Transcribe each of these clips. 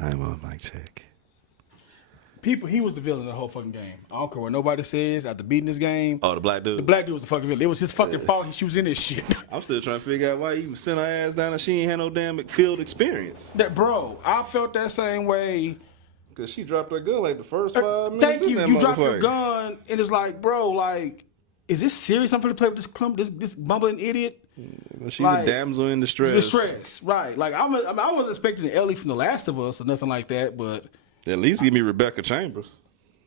I'm on mic check. He was the villain of the whole fucking game. I don't care what nobody says after beating this game. Oh, the black dude? The black dude was the fucking villain. It was his fucking fault she was in this shit. I'm still trying to figure out why you even sent her ass down and she ain't had no damn field experience. Bro, I felt that same way. Because she dropped her gun like the first 5 minutes. Thank you. You dropped your gun, and it's like, bro, like, is this serious? I'm finna play with this bumbling idiot. Well, she's a damsel in distress. Distress, right? Like I was expecting Ellie from The Last of Us or nothing like that, but at least give me Rebecca Chambers.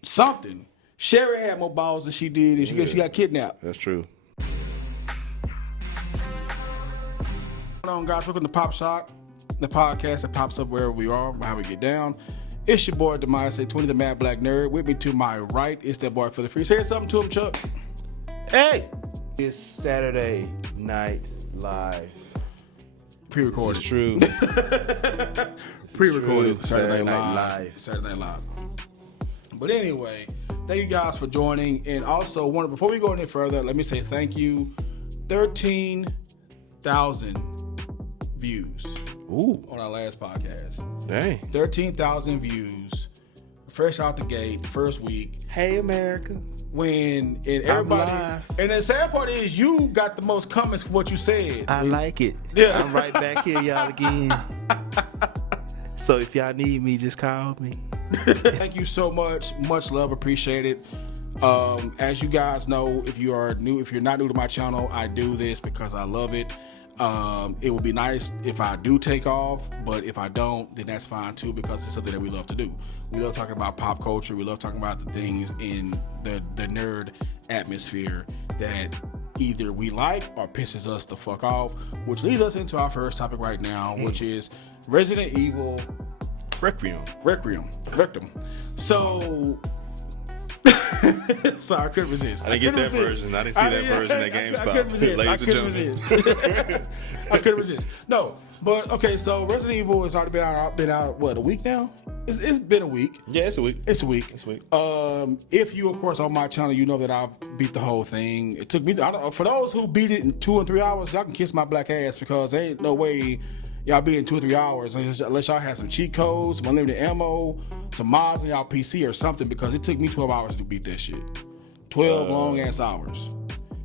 Something. Sherry had more balls than she did, and she got kidnapped. That's true. Hold on, guys. Welcome to Pop Shock, the podcast that pops up wherever we are, how we get down. It's your boy Demise 20, the Mad Black Nerd. With me to my right is that boy Philly Free. Say something to him, Chuck. Hey, it's Saturday Night Live. Pre-recorded. It's true. Pre-recorded. Saturday Night Live. Saturday Night Live. But anyway, thank you guys for joining. And also, before we go any further, let me say thank you. 13,000 views. Ooh. On our last podcast. Dang. 13,000 views. Fresh out the gate, first week. Hey, America. And the sad part is you got the most comments for what you said. I like it. Yeah. I'm right back here, y'all, again. So if y'all need me, just call me. Thank you so much. Much love. Appreciate it. As you guys know, if you're not new to my channel, I do this because I love it. It would be nice if I do take off, but if I don't, then that's fine too, because it's something that we love to do. We love talking about pop culture. We love talking about the things in the nerd atmosphere that either we like or pisses us the fuck off, which leads us into our first topic right now, which is Resident Evil Requiem. So sorry, I couldn't resist. I didn't get that version. I didn't see that version at GameStop. Ladies and gentlemen. I couldn't resist. No, but okay, so Resident Evil has already been out what, a week now? It's been a week. Yeah, it's a week. It's a week. If you, of course, on my channel, you know that I've beat the whole thing. It took me, for those who beat it in 2 and 3 hours, y'all can kiss my black ass, because there ain't no way y'all beat it in 2 or 3 hours unless y'all had some cheat codes, some unlimited ammo, some mods on y'all PC or something, because it took me 12 hours to beat that shit. 12 long ass hours.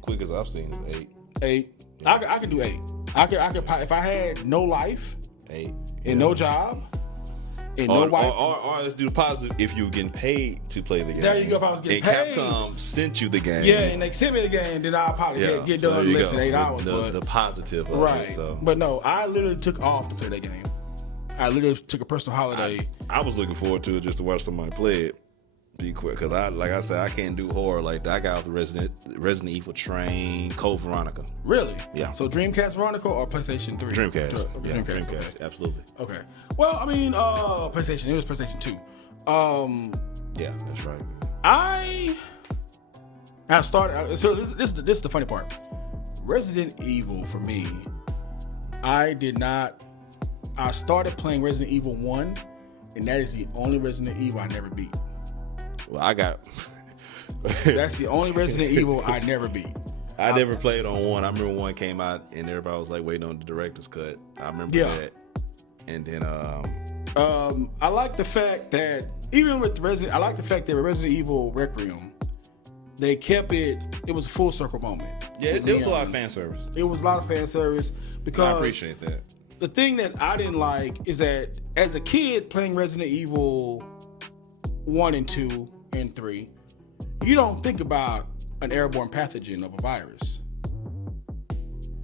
Quick as I've seen is 8. 8. Yeah. I could do 8. I could if I had no life, 8, and no job, and no wife. Or let's do the positive. If you were getting paid to play the game. There you go. If I was getting paid. Capcom sent you the game. Yeah, and they sent me the game, then I'll probably get done in less than 8 hours. The positive of right. it. So. But no, I literally took off to play that game. I literally took a personal holiday. I was looking forward to it just to watch somebody play it. Be quick, because like I said, I can't do horror like that. I got off the Resident Evil train, Code Veronica. Really? Yeah. So Dreamcast Veronica or PlayStation 3? Dreamcast. Dreamcast, okay. Absolutely. Okay. Well, I mean, PlayStation. It was PlayStation 2. Yeah, that's right. I have started. So this is the funny part. Resident Evil for me, I started playing Resident Evil 1, and that is the only Resident Evil I never beat. Well, I got. That's the only Resident Evil I never beat. I never played on 1. I remember 1 came out and everybody was like waiting on the director's cut. I remember that. And then I like the fact that even with I like the fact that with Resident Evil Requiem, they kept it. It was a full circle moment. Yeah, it was a lot of fan service. It was a lot of fan service because I appreciate that. The thing that I didn't like is that as a kid playing Resident Evil 1 and 2 and 3, you don't think about an airborne pathogen of a virus.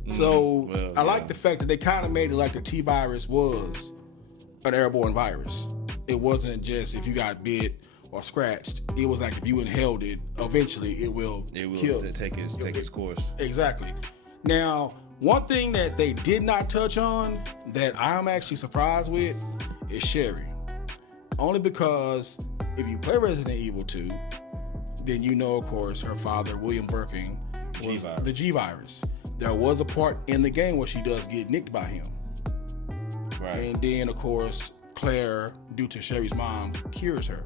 So I like the fact that they kind of made it like the T virus was an airborne virus. It wasn't just if you got bit or scratched. It was like if you inhaled it, eventually it will kill. Take its course. Exactly. Now, one thing that they did not touch on that I'm actually surprised with is Sherry. Only because if you play Resident Evil 2, then you know, of course, her father, William Birkin, was the G virus. There was a part in the game where she does get nicked by him. Right. And then, of course, Claire, due to Sherry's mom, cures her.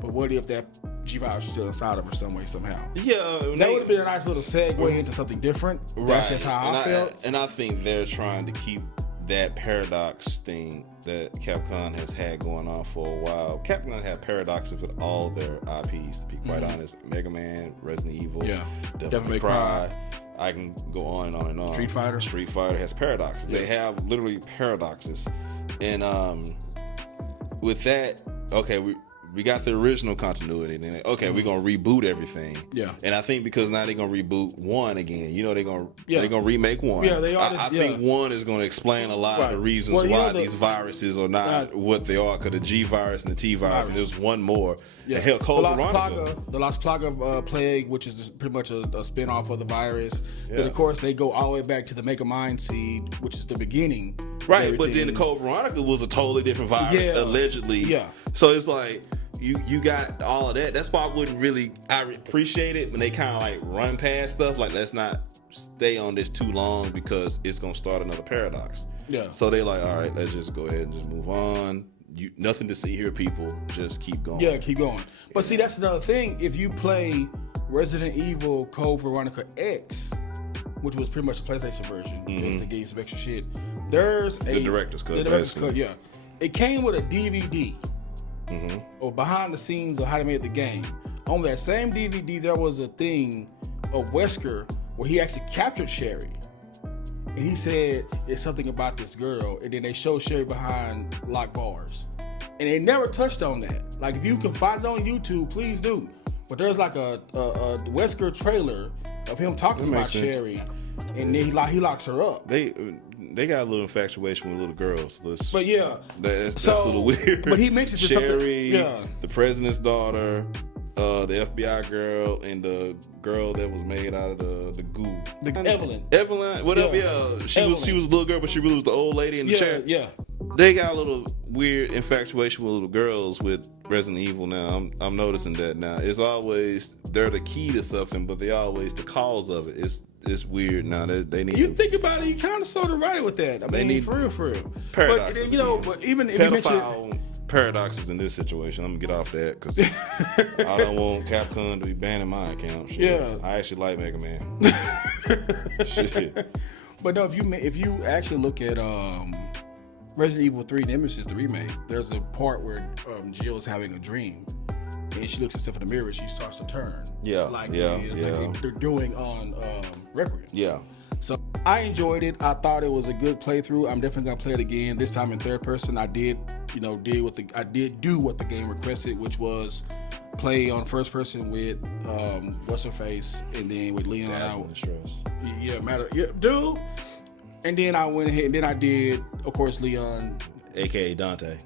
But what if that G virus was still inside of her some way, somehow? Yeah. That would have been a nice little segue into something different. Right. That's just how I felt. And I think they're trying to keep that paradox thing that Capcom has had going on for a while. Capcom had paradoxes with all their IPs, to be quite honest. Mega Man, Resident Evil, Devil May Cry. I can go on and on and on. Street Fighter has paradoxes. They have literally paradoxes. And with that, okay, we got the original continuity. Then we're gonna reboot everything. Yeah. And I think because now they're gonna reboot 1 again. They're gonna remake 1. Yeah, they are. I think 1 is gonna explain a lot of the reasons why these viruses are not what they are. Because the G virus and the T virus, and there's one more. Yeah. Hell, the Las Plaga plague, which is pretty much a spin-off of the virus. Yeah. But of course, they go all the way back to the Mega Mind Seed, which is the beginning. Right, but then the Code Veronica was a totally different virus, allegedly. Yeah. So it's like you got all of that. That's why I appreciate it when they kind of like run past stuff. Like, let's not stay on this too long because it's gonna start another paradox. Yeah. So they like, all right, let's just go ahead and just move on. Nothing to see here, people. Just keep going. Yeah, keep going. But see, that's another thing. If you play Resident Evil Code Veronica X, which was pretty much the PlayStation version, just to give you some extra shit, there's the director's cut. The director's cut, yeah. It came with a DVD or behind the scenes of how they made the game. On that same DVD, there was a thing of Wesker where he actually captured Sherry. And he said it's something about this girl, and then they show Sherry behind locked bars. And they never touched on that. Like, if you can find it on YouTube, please do. But there's like a Wesker trailer of him talking about Sherry, and then he locks her up. They got a little infatuation with little girls. That's a little weird. But he mentions Sherry, the president's daughter, the FBI girl, and the girl that was made out of the goo. Evelyn, whatever. Yeah. She was a little girl, but she really was the old lady in the chair. Yeah. They got a little weird infatuation with little girls with Resident Evil now. I'm noticing that now. It's always they're the key to something, but they're always the cause of it. It's weird now. They need. You think about it, you kind of sort of right with that. I mean, for real. Paradoxes. But but even if you mention paradoxes in this situation, I'm gonna get off that because I don't want Capcom to be banning my account. Shit. Yeah, I actually like Mega Man. Shit. But no, if you actually look at Resident Evil 3 Nemesis, the remake, there's a part where Jill's having a dream, and she looks herself in the mirror and she starts to turn. Like they're doing on Requiem. Yeah. So I enjoyed it. I thought it was a good playthrough. I'm definitely gonna play it again. This time in third person. I did do what the game requested, which was play on first person with what's her face, and then with Leon out. Dude. And then I went ahead and then I did, of course, Leon, aka Dante.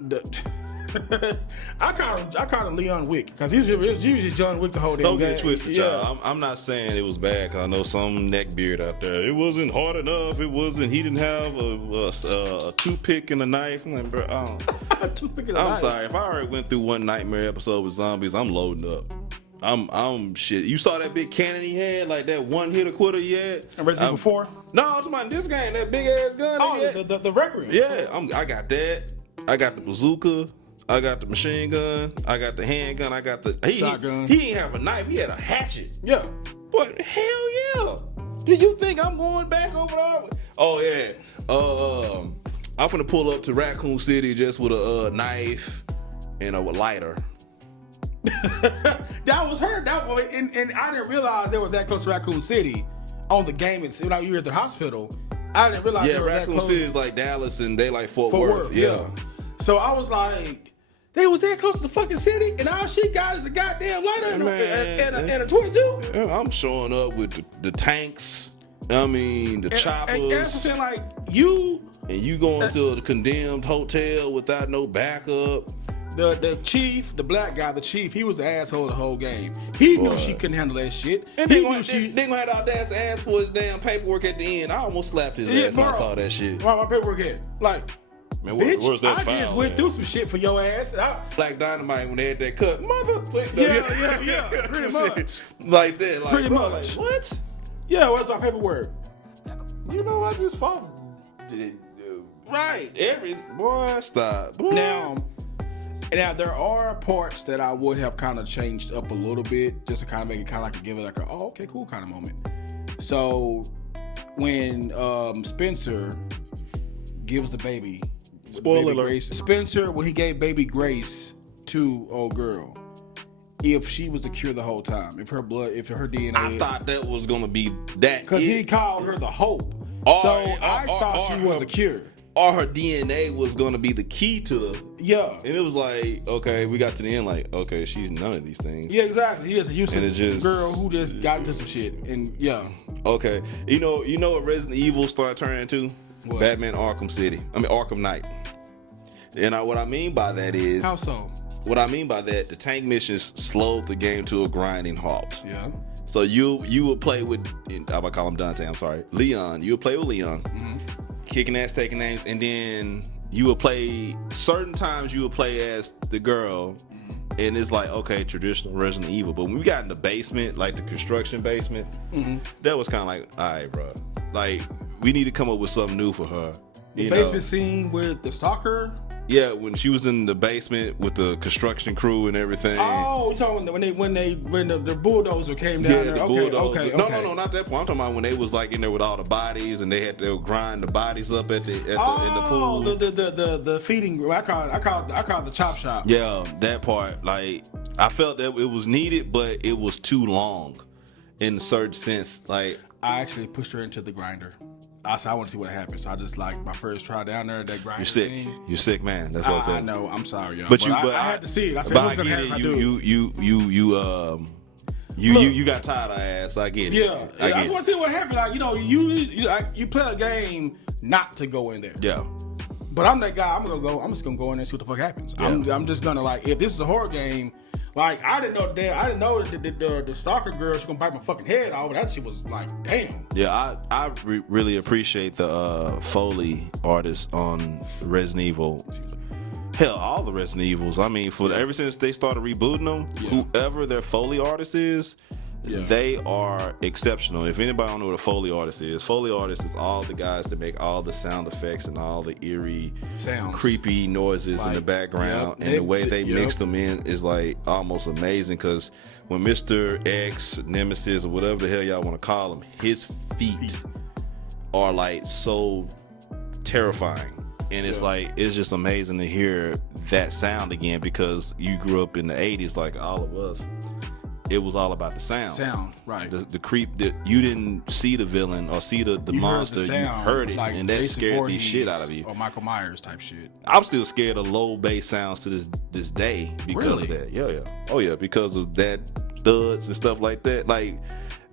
I called him Leon Wick because he was just John Wick the whole day. Don't get it twisted, y'all. I'm not saying it was bad because I know some neckbeard out there. It wasn't hard enough. It wasn't. He didn't have a toothpick and a knife. I'm like, bro, a toothpick and a knife. I'm sorry. If I already went through one nightmare episode with zombies, I'm loading up. I'm shit. You saw that big cannon he had, like that one hitter quitter he had? And Resident Evil 4? No, I'm talking about this game, that big ass gun. Oh, the Requiem. Yeah, I got that. I got the bazooka. I got the machine gun. I got the handgun. I got the shotgun. He didn't have a knife. He had a hatchet. Yeah. But hell yeah. Do you think I'm going back over there? Oh yeah. I'm finna pull up to Raccoon City just with a knife and a lighter. That was her. And I didn't realize they was that close to Raccoon City on the game. And when you were at the hospital, I didn't realize. Yeah, Raccoon City is like Dallas, and they like Fort Worth. Yeah. So I was like, they was that close to the fucking city, and all she got is a goddamn lighter and a 22. I'm showing up with the tanks. I mean, the choppers. And that's what I'm saying, like you. And you going to a condemned hotel without no backup. The chief, the black guy, the chief, he was an asshole the whole game. He knew she couldn't handle that shit. And they gonna have the audacity to ask for his damn paperwork at the end. I almost slapped his ass when I saw that shit. Why my paperwork at? Like, man, bitch, where's that I file, just went through some shit for your ass. Black Dynamite when they had that cut. Yeah, pretty much. Like that. Like, pretty much. Like, what? Yeah, where's our paperwork? You know, I just fought. Right. Boy, stop. Boy. Now there are parts that I would have kind of changed up a little bit just to kind of make it kind of like give it like a okay cool kind of moment. So when Spencer gives the baby Spoiler alert. Grace. Spencer, when he gave baby Grace to old girl, if she was the cure the whole time, if her DNA. I thought that was gonna be that because he called her the hope. I thought she was the cure. Or her DNA was gonna be the key to the and it was like, okay, we got to the end like, okay, she's none of these things. Yeah, exactly. She's just a useless girl who just got into some shit, and okay, you know what Resident Evil started turning into? What? Batman Arkham Knight. And what I mean by that is, how so? What I mean by that, the tank missions slowed the game to a grinding halt. Yeah. So you would play with, I'm gonna call him Dante, I'm sorry, Leon. You would play with Leon. Mm-hmm. Kicking ass, taking names, and then you would play certain times. You would play as the girl, and it's like, okay, traditional Resident Evil. But when we got in the basement, like the construction basement, that was kind of like, all right, bro, like we need to come up with something new for her. The basement scene with the stalker. Yeah, when she was in the basement with the construction crew and everything. Oh, you're talking when the bulldozer came down there. The Okay. No, not that point. I'm talking about when they was like in there with all the bodies and they had to grind the bodies up in the pool. The feeding room. I call it the chop shop. Yeah, that part. Like I felt that it was needed, but it was too long in a certain sense. Like I actually pushed her into the grinder. I said I want to see what happens. So I just like my first try down there. That grinder. You're sick. Thing. You're sick, man. That's what I said. I know. I'm sorry, y'all. But I had to see it. I said, what's gonna happen? You got tired of ass. I get it. Yeah. I just want to see what happened. Like you play a game not to go in there. Yeah. But I'm that guy. I'm just gonna go in there and see what the fuck happens. Yeah. I'm just gonna like if this is a horror game. Like I didn't know that the stalker girl she gonna bite my fucking head off. That shit was like damn. Yeah, I really appreciate the Foley artists on Resident Evil. Hell, all the Resident Evils. I mean, ever since they started rebooting them, whoever their Foley artist is, they are exceptional. If anybody don't know what a Foley artist is all the guys that make all the sound effects and all the eerie, sounds, creepy noises in the background, and the way they mix them in is like almost amazing. Because when Mr. X, Nemesis, or whatever the hell y'all want to call him, his feet are like so terrifying. And it's like, it's just amazing to hear that sound again because you grew up in the 80s like all of us. It was all about the sound. Right. The creep that you didn't see the villain or see the monster, you heard it, like and that scared the shit out of you. Or Michael Myers type shit. I'm still scared of low bass sounds to this day because of that. Yeah. Oh yeah, because of that thuds and stuff like that. Like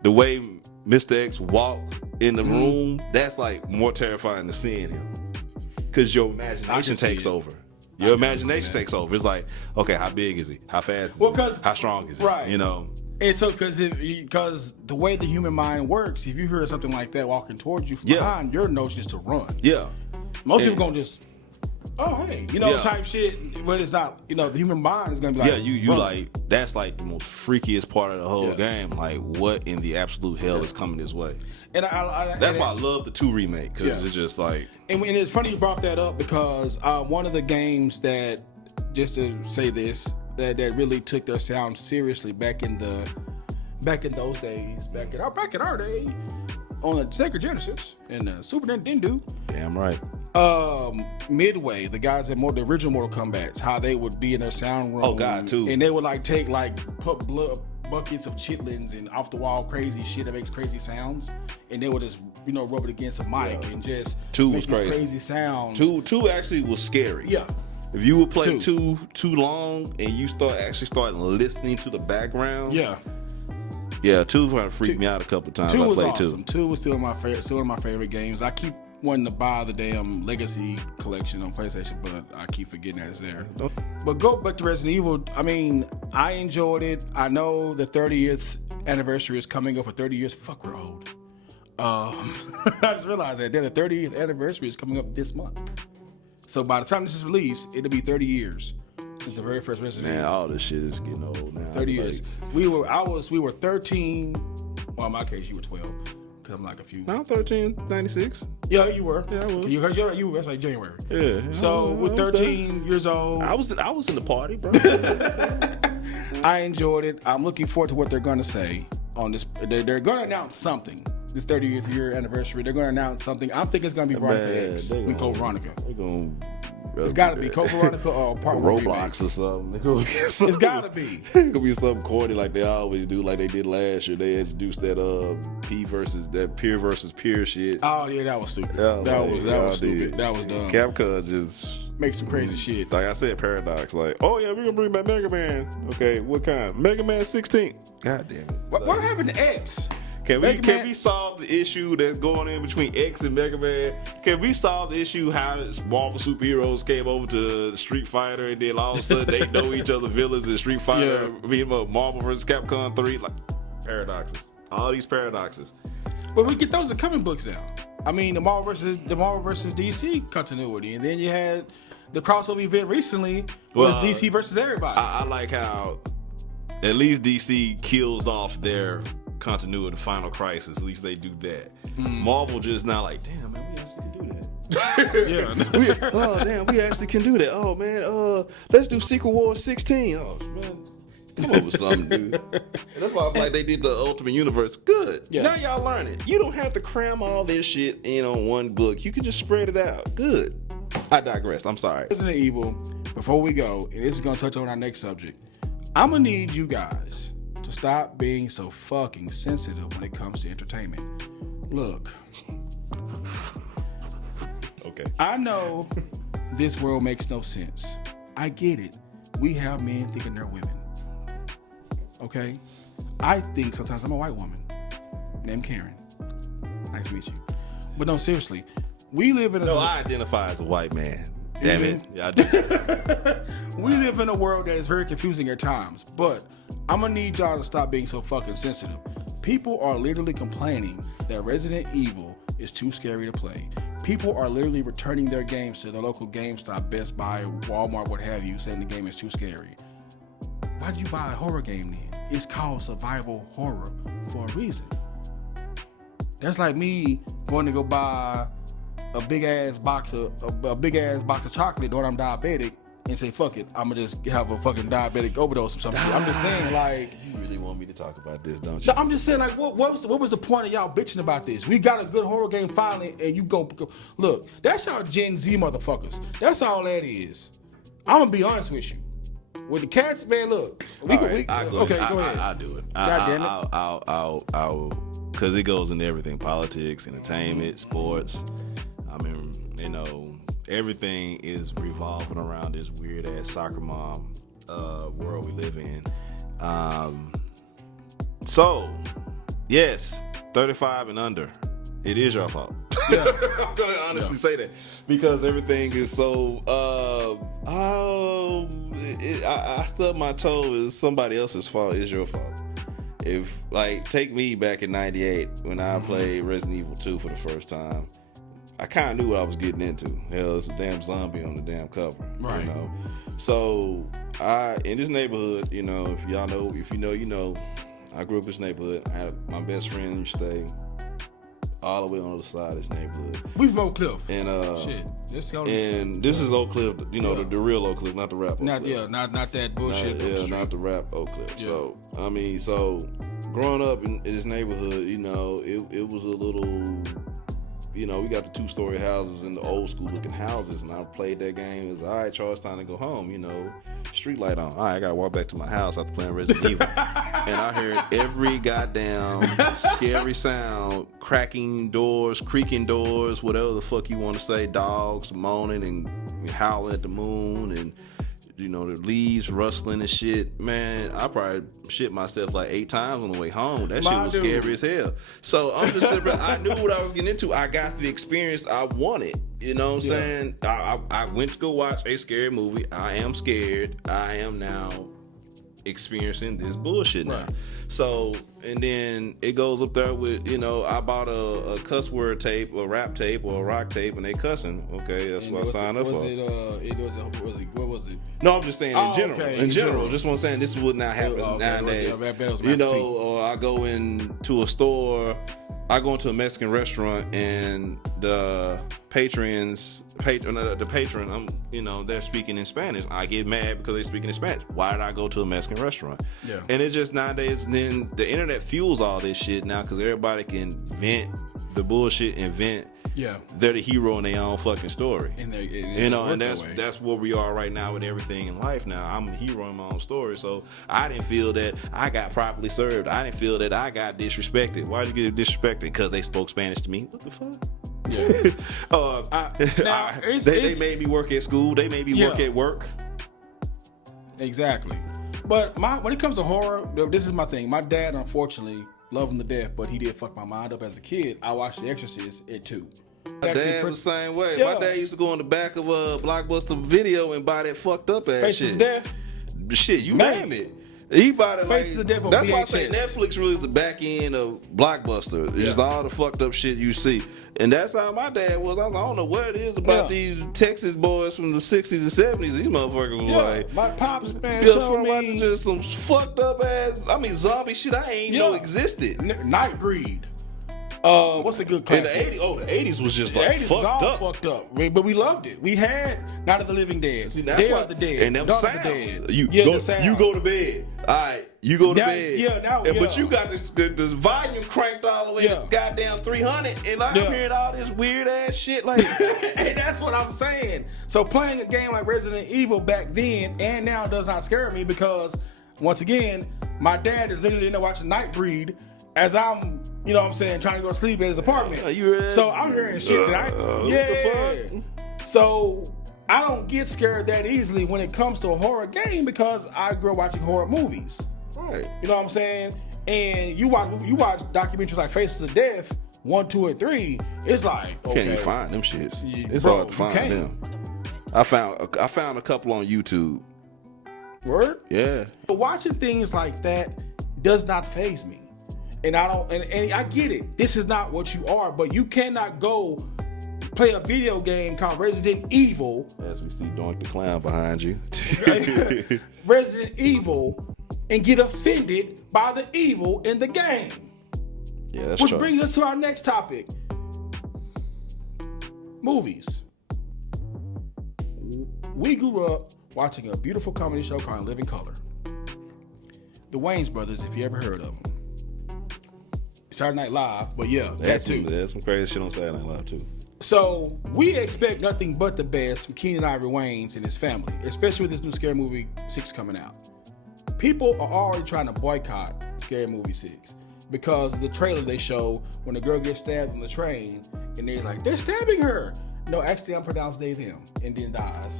the way Mr. X walked in the room, that's like more terrifying than seeing him. Because your imagination takes over. Your imagination takes over. It's like, okay, how big is he? How fast is he? How strong is he? Right. You know? And so, because the way the human mind works, if you hear something like that walking towards you from behind, your notion is to run. Yeah. Most people going to just, oh, hey, type shit. But it's not, the human mind is going to be like, you like, that's like the most freakiest part of the whole game. Like, what in the absolute hell is coming this way? And that's why I love the 2 remake, because it's just like... And it's funny you brought that up, because one of the games that, just to say this, that really took their sound seriously back in those days, back in our day, on the Sega Genesis and the Super Nintendo. Damn right. Midway, the guys at the original Mortal Kombat, how they would be in their sound room. Oh God, too. And they would take put blood buckets of chitlins and off the wall crazy shit that makes crazy sounds, and they would just rub it against a mic and just 2 was crazy sounds. 2 actually was scary. Yeah. If you would play 2 too long and you start listening to the background. Yeah. Yeah, 2 kind of freaked me out a couple times. 2 was played awesome. 2 was still one of my favorite games. I keep wanting to buy the damn Legacy collection on PlayStation, but I keep forgetting that it's there. But go back to Resident Evil. I mean, I enjoyed it. I know the 30th anniversary is coming up for 30 years. Fuck, we're old. I just realized that the 30th anniversary is coming up this month. So by the time this is released, it'll be 30 years since the very first Resident Evil. Man, all this shit is getting old now. 30 years. We were 13. Well, in my case, you were 12. Cause I'm like a few. No, 13, 96. Yeah, you were. Yeah, I was. You were. That's like January. Yeah. So we're 13 years old. I was in the party, bro. I enjoyed it. I'm looking forward to what they're gonna say on this. They're gonna announce something. This 30th year anniversary. They're gonna announce something. I'm thinking it's gonna be Veronica X. We call Veronica. They're gonna It's got to be Code Veronica or Part 1 Roblox or something. It's got to be. It could be something corny like they always do, like they did last year. They introduced that peer versus peer shit. Oh yeah, that was stupid. Yeah, that was stupid. That was dumb. Capcom just make some crazy shit. Like I said, Paradox. Like, oh yeah, we're gonna bring back Mega Man. Okay, what kind? Mega Man 16. God damn it. What happened to X? Can we solve the issue that's going in between X and Mega Man? Can we solve the issue how Marvel superheroes came over to Street Fighter and then all of a sudden they know each other villains in Street Fighter? Marvel vs. Capcom 3, like paradoxes. All these paradoxes. But we get those in comic books now. I mean, the Marvel versus DC continuity, and then you had the crossover event recently was DC versus everybody. I like how at least DC kills off their continuity, Final Crisis. At least they do that. Marvel just now like, damn man, we actually can do that. We actually can do that. Oh man, let's do Secret Wars 16. Oh man, come up with something, dude. And that's why I'm like they did the Ultimate Universe. Good. Yeah. Now y'all learn it. You don't have to cram all this shit in on one book. You can just spread it out. Good. I digress. I'm sorry. Resident Evil. Before we go, and this is gonna touch on our next subject, I'm gonna need you guys to stop being so fucking sensitive when it comes to entertainment. Look, okay, I know this world makes no sense. I get it. We have men thinking they're women. Okay? I think sometimes I'm a white woman named Karen. Nice to meet you. But no, seriously, we live in a... No, I identify as a white man. Damn it. Yeah, I do. We live in a world that is very confusing at times, but I'm gonna need y'all to stop being so fucking sensitive. People are literally complaining that Resident Evil is too scary to play. People are literally returning their games to the local GameStop, Best Buy, Walmart, what have you, saying the game is too scary. Why did you buy a horror game then? It's called survival horror for a reason. That's like me going to go buy a big ass box of chocolate when I'm diabetic and say fuck it, I'm gonna just have a fucking diabetic overdose or something. I'm just saying, like, you really want me to talk about this, don't you? No, I'm just saying, like, what was the point of y'all bitching about this? We got a good horror game finally, and you go look. That's y'all Gen Z motherfuckers. That's all that is. I'm gonna be honest with you. With the cats, man, look. Go ahead. I'll do it. God damn it. I'll because it goes into everything: politics, entertainment, sports. I mean, you know, everything is revolving around this weird ass soccer mom world we live in. So, yes, 35 and under, it is your fault. Yeah. I'm gonna honestly say that because everything is so. I stubbed my toe. Is somebody else's fault? It's your fault. If take me back in '98 when I played Resident Evil 2 for the first time. I kind of knew what I was getting into. Hell, it's a damn zombie on the damn cover. Right. You know? So, in this neighborhood, you know, if you know, I grew up in this neighborhood. I had my best friend used to stay all the way on the other side of this neighborhood. We from Oak Cliff. And, this is Oak Cliff, you know, the real Oak Cliff, not the rap Oak Cliff. Not that bullshit. Not the rap Oak Cliff. Yeah. So, growing up in this neighborhood, you know, it was a little... You know, we got the 2-story houses and the old school looking houses, and I played that game. It was all right, Charles, time to go home. You know, street light on. All right, I gotta walk back to my house after playing Resident Evil, and I heard every goddamn scary sound, cracking doors, creaking doors, whatever the fuck you want to say, dogs moaning and howling at the moon, and you know, the leaves rustling and shit. Man, I probably shit myself like 8 times on the way home. That shit was scary as hell. So I'm just sitting I knew what I was getting into. I got the experience I wanted. You know what I'm saying? I went to go watch a scary movie. I am scared. I am now experiencing this bullshit now. So, and then it goes up there with, you know, I bought a cuss word tape, a rap tape, or a rock tape, and they cussing. Okay, that's what I signed up for. What was it? No, I'm just saying in general. Okay. In general, just want to say this would not happen nowadays. You know, or I go into a store, I go into a Mexican restaurant, and the patron, you know, they're speaking in Spanish. I get mad because they're speaking in Spanish. Why did I go to a Mexican restaurant? Yeah. And it's just nowadays, then the internet fuels all this shit now because everybody can vent the bullshit and vent Yeah. they're the hero in their own fucking story. And And that's where we are right now with everything in life now. I'm the hero in my own story. So I didn't feel that I got properly served. I didn't feel that I got disrespected. Why'd you get disrespected? Because they spoke Spanish to me. What the fuck? Yeah. They made me work at school. They made me work at work. Exactly. But when it comes to horror, this is my thing. My dad, unfortunately, loved him to death, but he did fuck my mind up as a kid. I watched The Exorcist at 2. My dad was the same way. Yeah. My dad used to go on the back of a Blockbuster Video and buy that fucked up ass Faces shit. of Death? Shit, you name it. He bought it Faces of Death on that's VHS. why I say Netflix really is the back end of Blockbuster. It's just all the fucked up shit you see. And that's how my dad was. I don't know what it is about these Texas boys from the 60s and 70s. These motherfuckers was like... My pops, man, showed me... just some fucked up ass... I mean, zombie shit I ain't know existed. Nightbreed. What's a good classic? In the 80s, the 80s was just like 80s fucked was all up. fucked up. But we loved it. We had Night of the Living Dead, Day of the Dead, and them Dawn sounds. of the Dead. You go to bed. All right, you go to bed. Yeah, But you got this volume cranked all the way to goddamn 300, and I'm hearing all this weird ass shit like. And that's what I'm saying. So playing a game like Resident Evil back then and now does not scare me because, once again, my dad is literally in there watching Nightbreed as I'm, you know what I'm saying, trying to go to sleep in his apartment. So I'm hearing shit that what the fuck? So I don't get scared that easily when it comes to a horror game because I grew up watching horror movies. Right. You know what I'm saying? And you watch documentaries like Faces of Death, 1, 2, and 3. It's like, okay, can't even find them shits. It's hard to find them. I found a couple on YouTube. Word? Yeah. But watching things like that does not faze me. And I don't, and I get it. This is not what you are, but you cannot go play a video game called Resident Evil. As we see Doink the Clown behind you. Resident Evil and get offended by the evil in the game. Yeah, that's Which true. brings us to our next topic. Movies. We grew up watching a beautiful comedy show called Living Color. The Wayans Brothers, if you ever heard of them. Saturday Night Live, but that too. There's some crazy shit on Saturday Night Live too. So we expect nothing but the best from Keenan Ivory Wayans and his family, especially with this new Scary Movie 6 coming out. People are already trying to boycott Scary Movie 6 because of the trailer they show when the girl gets stabbed on the train and they're like, they're stabbing her. No, actually, I'm pronounced they, them, and then dies.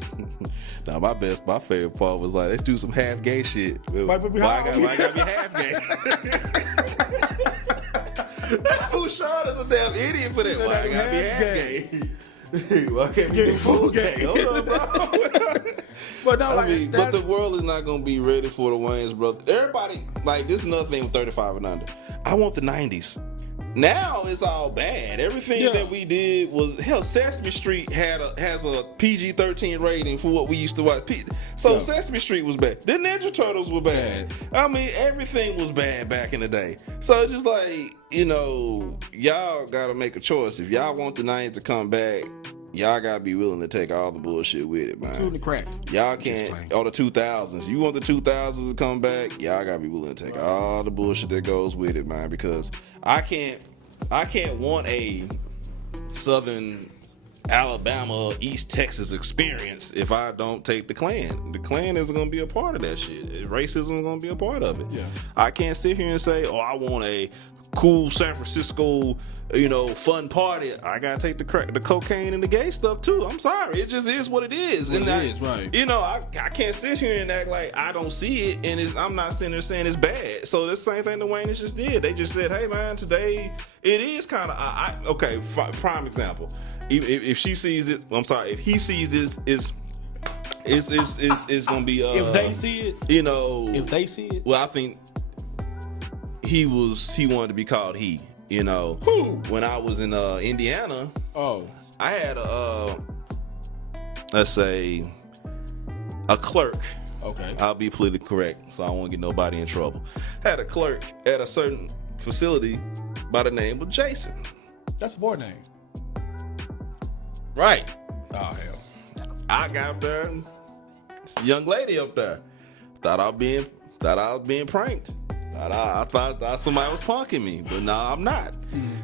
Now, my favorite part was like, let's do some half gay shit. Why I gotta be half gay? Who shot us a damn idiot for that? Why I gotta be half gay? Why can't we be full gay? Hold on, bro. But no, but the world is not gonna be ready for the Wayans Brothers. Everybody, like, this is another thing with 35 and under. I want the 90s. Now it's all bad. Everything that we did was hell. Sesame Street has a PG-13 rating for what we used to watch. So Sesame Street was bad. The Ninja Turtles were bad. I mean, everything was bad back in the day. So it's just like, y'all gotta make a choice. If y'all want the 90s to come back, y'all gotta be willing to take all the bullshit with it, man. Including the crack. Y'all can't. Or the 2000s. You want the 2000s to come back? Y'all gotta be willing to take all the bullshit that goes with it, man. Because I can't want a Southern Alabama, East Texas experience if I don't take the Klan. The Klan isn't going to be a part of that shit. Racism is going to be a part of it. Yeah. I can't sit here and say, I want a cool San Francisco, fun party. I got to take the cocaine and the gay stuff too. I'm sorry. It just is what it is. It is, right. I can't sit here and act like I don't see it, and I'm not sitting there saying it's bad. So the same thing the Wayans just did. They just said, hey man, today it is kind of, okay, prime example. If she sees it, I'm sorry, if he sees this, it's gonna be if they see it, if they see it. Well, I think he wanted to be called he. Who? When I was in Indiana, I had let's say a clerk. Okay. I'll be politically correct, so I won't get nobody in trouble. Had a clerk at a certain facility by the name of Jason. That's a boy name. Right. Oh hell. I got up there, it's a young lady up there. Thought I was being pranked. I thought somebody was punking me, but no, I'm not.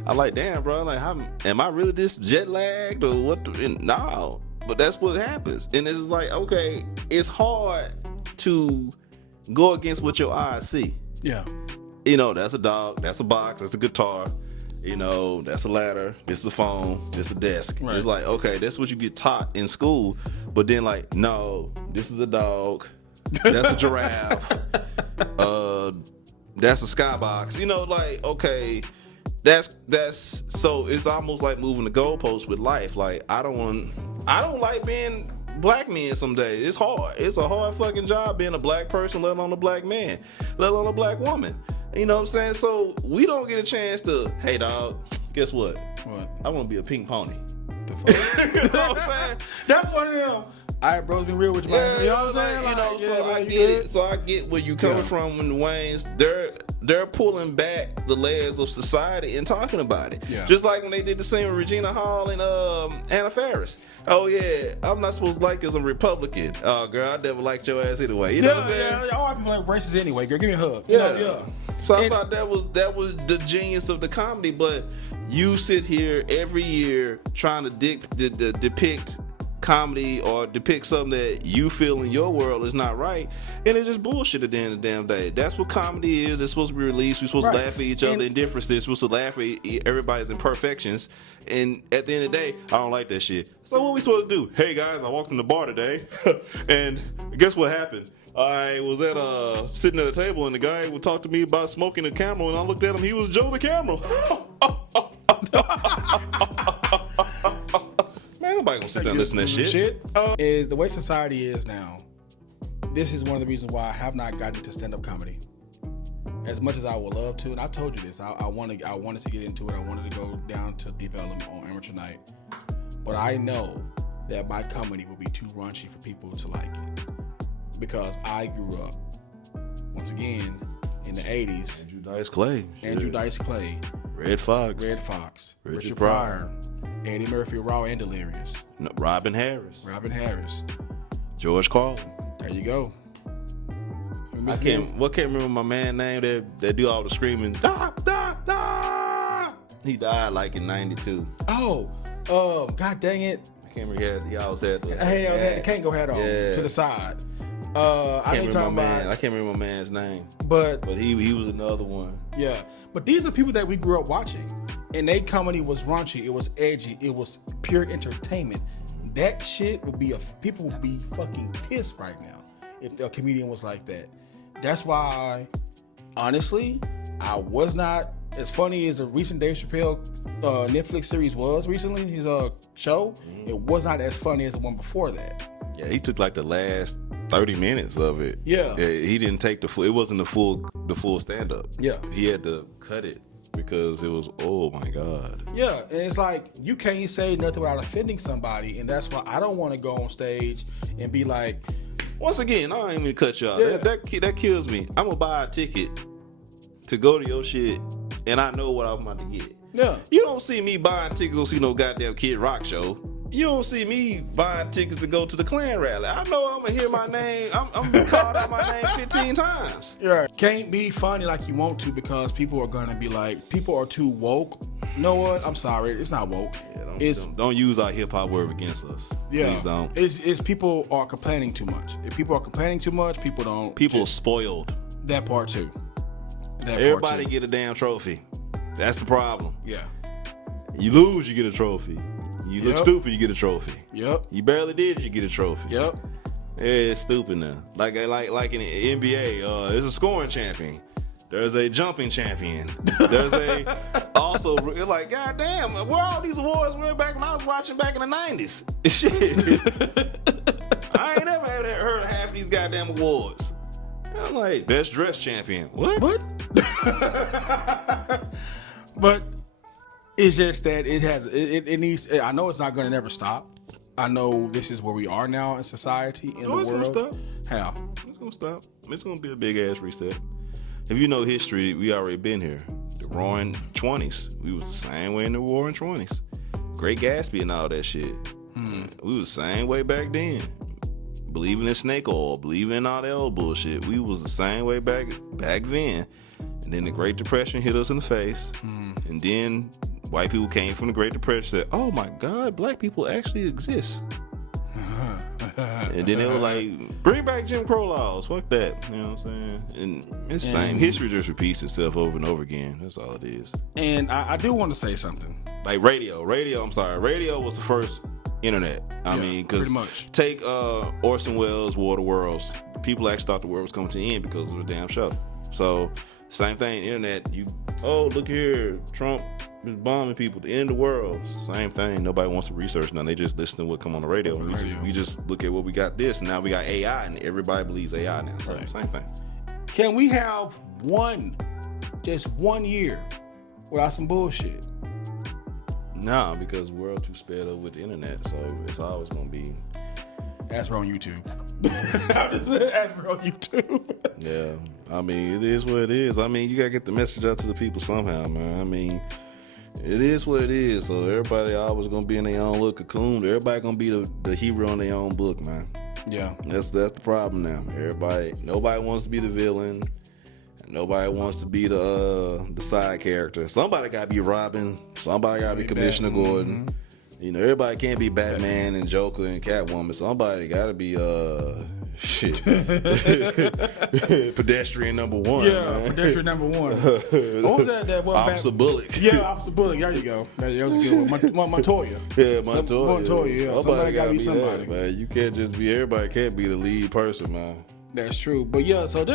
I'm like, damn, bro. Like, am I really this jet lagged or what? No, but that's what happens. And it's like, okay, it's hard to go against what your eyes see. Yeah. You know, that's a dog, that's a box, that's a guitar. You know, that's a ladder, this is a phone, this is a desk. Right. It's like, okay, that's what you get taught in school. But then, like, no, this is a dog, that's a giraffe, that's a skybox. You know, like, okay, that's so it's almost like moving the goalposts with life. Like, I don't like being black men some days. It's hard. It's a hard fucking job being a black person, let alone a black man, let alone a black woman. You know what I'm saying? So we don't get a chance to, hey dog, guess what? What? I want to be a pink pony. The fuck? You know what I'm saying? That's one of them. All right, bros, be real with you, man. Yeah, you know what I'm saying? You know, so I get it. So I get where you coming from when the Wayans, they're pulling back the layers of society and talking about it. Yeah. Just like when they did the same with Regina Hall and Anna Faris. Oh yeah, I'm not supposed to like because I'm Republican. Oh girl, I never liked your ass anyway. You know what I'm saying? Yeah, I'm like racist anyway. Girl, give me a hug. Yeah. So I thought that was the genius of the comedy, but you sit here every year trying to depict comedy or depict something that you feel in your world is not right, and it's just bullshit at the end of the damn day. That's what comedy is. It's supposed to be released. We're supposed to laugh at each other in differences. We're supposed to laugh at everybody's imperfections, and at the end of the day, I don't like that shit. So what we supposed to do? Hey guys, I walked in the bar today, and guess what happened? I was sitting at a table, and the guy would talk to me about smoking a Camel, and I looked at him. He was Joe the Camel. Man, nobody gonna sit down and listen to that shit. Is the way society is now. This is one of the reasons why I have not gotten into stand-up comedy. As much as I would love to, and I told you this, I wanted to get into it. I wanted to go down to Deep Ellum on amateur night, but I know that my comedy will be too raunchy for people to like it because I grew up once again in the '80s. Andrew Dice Clay, Red Fox, Richard Pryor, Eddie Murphy, Raw and Delirious, Robin Harris, George Carlin. There you go. I can't remember my man's name that do all the screaming. Da, da, da. He died like in '92. God dang it! I can't remember. He always had the Kango hat on to the side. I can't remember my man's name, but he was another one. Yeah, but these are people that we grew up watching, and their comedy was raunchy. It was edgy. It was pure entertainment. That shit people would be fucking pissed right now if a comedian was like that. That's why, honestly, I was not as funny as a recent Dave Chappelle Netflix series was recently. His show, it was not as funny as the one before that. Yeah, he took like the last 30 minutes of it. Yeah, he didn't take it wasn't the full stand up. Yeah, he had to cut it because it was, oh my god. Yeah, and it's like you can't say nothing without offending somebody, and that's why I don't want to go on stage and be like, once again, I ain't even cut y'all. Yeah. That kills me. I'm gonna buy a ticket to go to your shit, and I know what I'm about to get. Yeah, you don't see me buying tickets to see no goddamn Kid Rock show. You don't see me buying tickets to go to the Klan rally. I know I'm gonna hear my name. I'm gonna be called out my name 15 times. Right. Can't be funny like you want to because people are gonna be like, people are too woke. You know what? I'm sorry, it's not woke. Yeah, don't use our hip hop word against us. Yeah, please don't. It's people are complaining too much. If people are complaining too much, people don't. People spoiled. That part too. Everybody get a damn trophy. That's the problem. Yeah. You lose, you get a trophy. You look stupid, you get a trophy. Yep. You barely did, you get a trophy. Yep. Yeah, it's stupid now. Like in the NBA, there's a scoring champion. There's a jumping champion. There's also like, goddamn, where all these awards were back when I was watching back in the 90s? Shit. I ain't never heard of half these goddamn awards. I'm like, best dress champion. What? But it's just that it needs. I know it's not going to never stop. I know this is where we are now in society, in the world. Gonna stop. How? It's going to stop. It's going to be a big ass reset. If you know history, we already been here. The Roaring 20s. We was the same way in the Roaring 20s. Great Gatsby and all that shit. We was the same way back then. Believing in snake oil, believing in all that old bullshit. We was the same way back then. And then the Great Depression hit us in the face. And then white people came from the Great Depression and said, oh my God, black people actually exist. And then they were like, bring back Jim Crow laws. Fuck that. You know what I'm saying? And it's the same. History just repeats itself over and over again. That's all it is. And I do want to say something. Like radio was the first internet. I mean, because take Orson Welles' War of the Worlds. People actually thought the world was coming to an end because of the damn show. So same thing, internet. Look here, Trump is bombing people, the end of the world. Same thing. Nobody wants to research now. They just listen to what come on the radio. We just look at what we got this, and now we got AI, and everybody believes AI now. So same thing. Can we have just 1 year without some bullshit? Nah, because the world too sped up with the internet, so it's always gonna be. Ask her on YouTube. Ask her on YouTube. Yeah, I mean, it is what it is. I mean, you gotta get the message out to the people somehow, man. I mean, it is what it is. So everybody always gonna be in their own little cocoon. Everybody gonna be the hero in their own book, man. Yeah, that's the problem now. Nobody wants to be the villain. Nobody wants to be the side character. Somebody gotta be Robin. Somebody gotta be Commissioner Gordon. You know, everybody can't be Batman and Joker and Catwoman. Somebody gotta be pedestrian number one. Yeah, man. Pedestrian number one. What was that one? Officer Bullock. Yeah, Officer Bullock. There you go. That was a good one. Montoya. Yeah, Montoya. Yeah. Somebody gotta be somebody. That, man. You can't just be. Everybody can't be the lead person, man. That's true. But yeah, so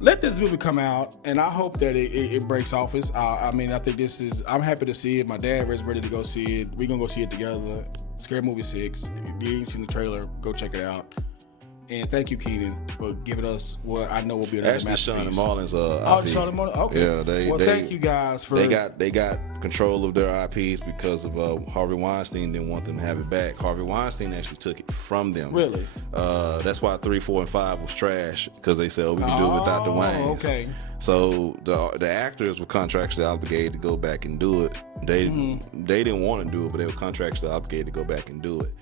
let this movie come out, and I hope that it breaks office. I mean, I think I'm happy to see it. My dad is ready to go see it. We're going to go see it together. Scary Movie 6. If you ain't seen the trailer, go check it out. And thank you, Keenan, for giving us what I know will be another masterpiece. Sean and Marlin's IP. Sean and Marlin? Okay. Yeah, thank you guys for... They got control of their IPs because of Harvey Weinstein didn't want them to have it back. Harvey Weinstein actually took it from them. Really? That's why 3, 4, and 5 was trash, because they said, we can do it without the Wayans. Okay. So the actors were contractually obligated to go back and do it. They didn't want to do it, but they were contractually obligated to go back and do it.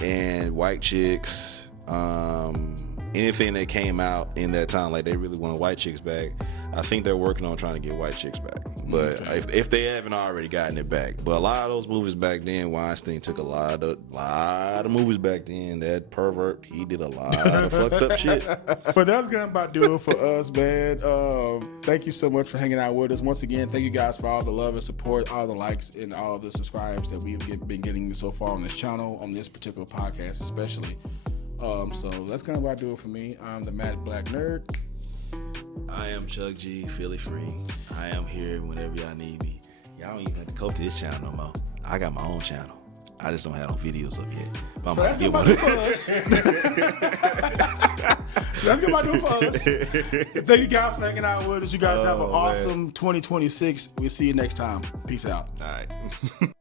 And white chicks, anything that came out in that time, like they really wanted white chicks back. I think they're working on trying to get white chicks back, but if they haven't already gotten it back. But a lot of those movies back then, Weinstein took a lot of movies back then. That pervert, he did a lot of fucked up shit. But that's gonna about do it for us, man. Thank you so much for hanging out with us once again. Thank you guys for all the love and support, all the likes, and all the subscribes that we've been getting so far on this channel, on this particular podcast, especially. So that's gonna about do it for me. I'm the Mad Black Nerd. I am Chuck G, Philly Free. I am here whenever y'all need me. Y'all don't even have to go to this channel no more. I got my own channel. I just don't have no videos up yet. But So that's gonna do it for us. So that's gonna do it for us. Thank you guys for hanging out with us. You guys have an awesome 2026. We'll see you next time. Peace out. All right.